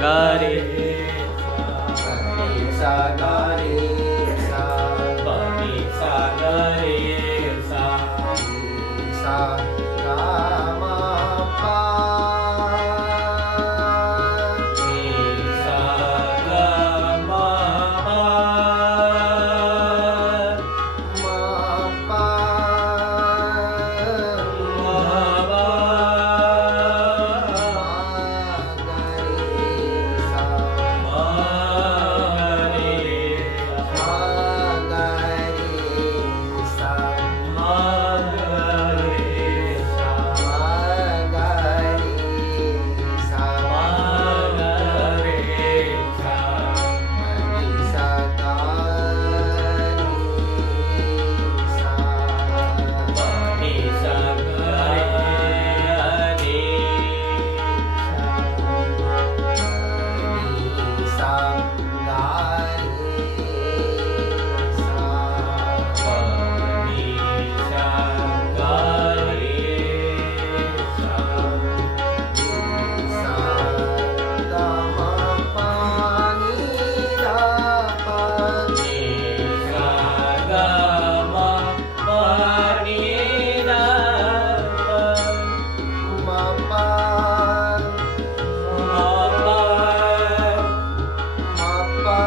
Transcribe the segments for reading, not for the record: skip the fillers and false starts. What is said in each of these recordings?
गा रे सा गा रे सा प नी सा गा रे सा सा गा मा पा नी सा गा मा पा मा पा मा पा गा रे सा मा रे मा गा रे सा मा रे सा मा गा रे सा मा रे सा नी सा गा रे सा प नी सा गा रे सा गा रे सा प नी सा गा रे सा सा गा मा पा नी दा पा नी सा गा मा प नी दा प मा पा मा प मा पा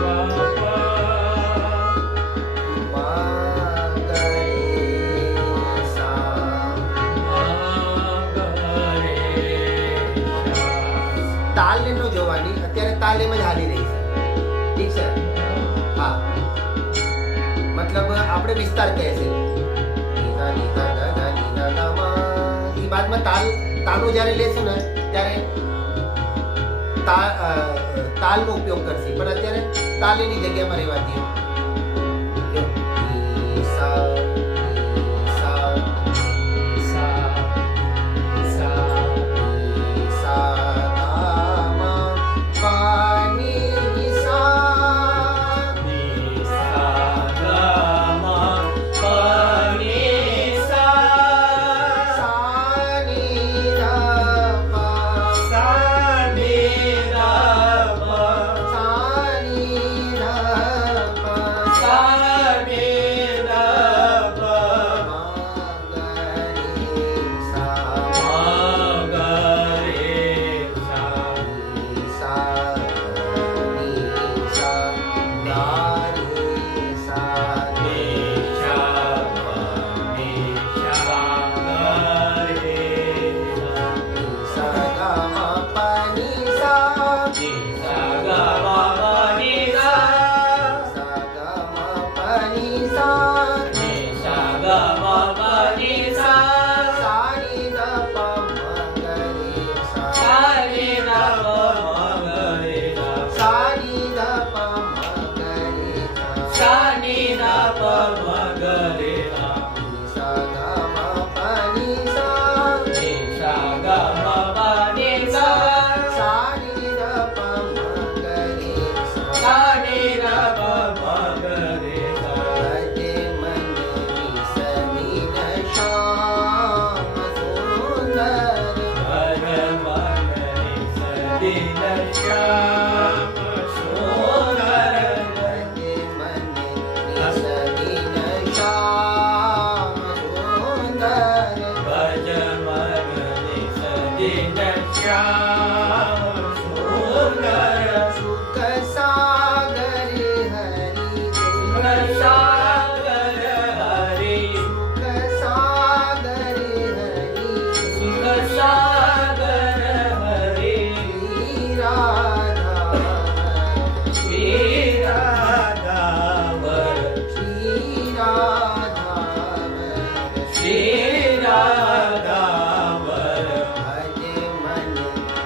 मा प मा गा रे सा તાલ ને નો જોવાની અત્યારે તાલ એમ જ હાલી રહી છે ઠીક છે હા મતલબ આપણે વિસ્તાર કહે છે નીતા નીતા ગા નીતા ગા મા ઈ બાદમાં તાલનો જ્યારે લેશે ને ત્યારે તાલનો ઉપયોગ કરશે પણ અત્યારે તાલીની જગ્યામાં રહેવા દે જો ઈ સા સા सा सा सा गा मा पा नी सा नी सा गा मा प नी सा सा नी दा पा सा नी दा प सा नी दा पा सा नी दा प मा गा रे सा मा गा रे सा सा नी सा गा रे सा नी सा प नी सा गा रे सा सा गा मा पा नी सा नी सा गा मा प नी सा सा गा मा पा नी सा नी सा गा मा प नी सा सा नी दा पा मा गा रे सा सा नी दा प मा गा रे सा सा नी दा पा मा गा रे सा सा नी दा प मा गा रे सा सा गा मा पा नी सा नी सा गा मा प नी सा सा नी दा पा मा गा रे सा सा नी दा प मा गा रे सा भजे मन निसनी न श्याम सुंदर भगवान सदिन श्याम सुंदर भजे मन निसनी न श्याम सुंदर भज मन सदिन श्याम सुंदर सुख सागर हरि सुख सागर हरि सुख सागर हरि सुख सागर हरि राधा श्री राधावर श्री राधा श्री राधावर भजे मन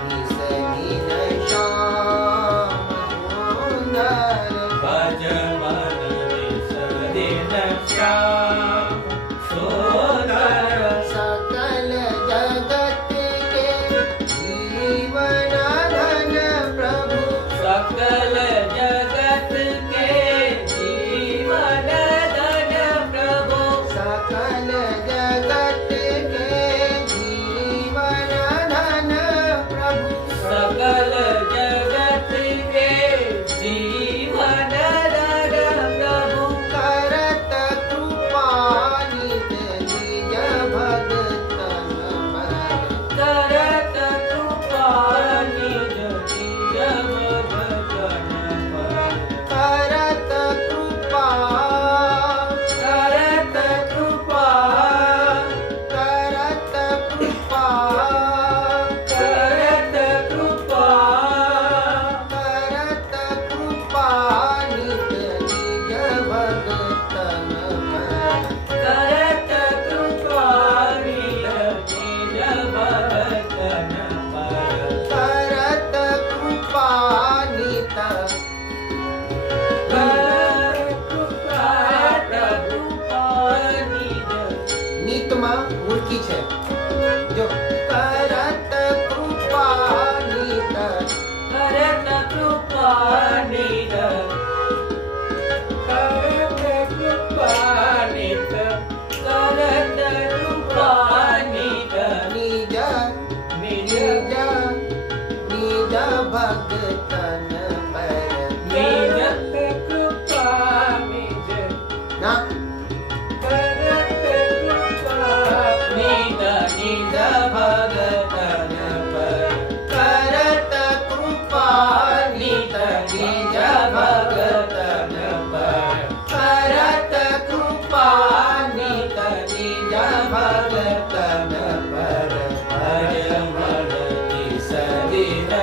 निसनी न श्याम सुंदर भज मन सदिन श्याम सुंदर सकल जगत के जीवन धन प्रभु सकल जगत के जीवन धन प्रभु सकल जगत के जीवन धन प्रभु હલકી છે જો કરત કૃપાની કરત કૃપાનિત કરત કૃપાનિત કરત કૃપાનિત નિજ નિજ નિજ નિજ ભગતન પર નિજ કૃપા નિજ ના કરત કૃપા નિજ નિજ ભગતન પર કરત કૃપાનિત નિજ ભગતન પર કરત કૃપાનિત નિજ ભગતન પર હર મન સવિન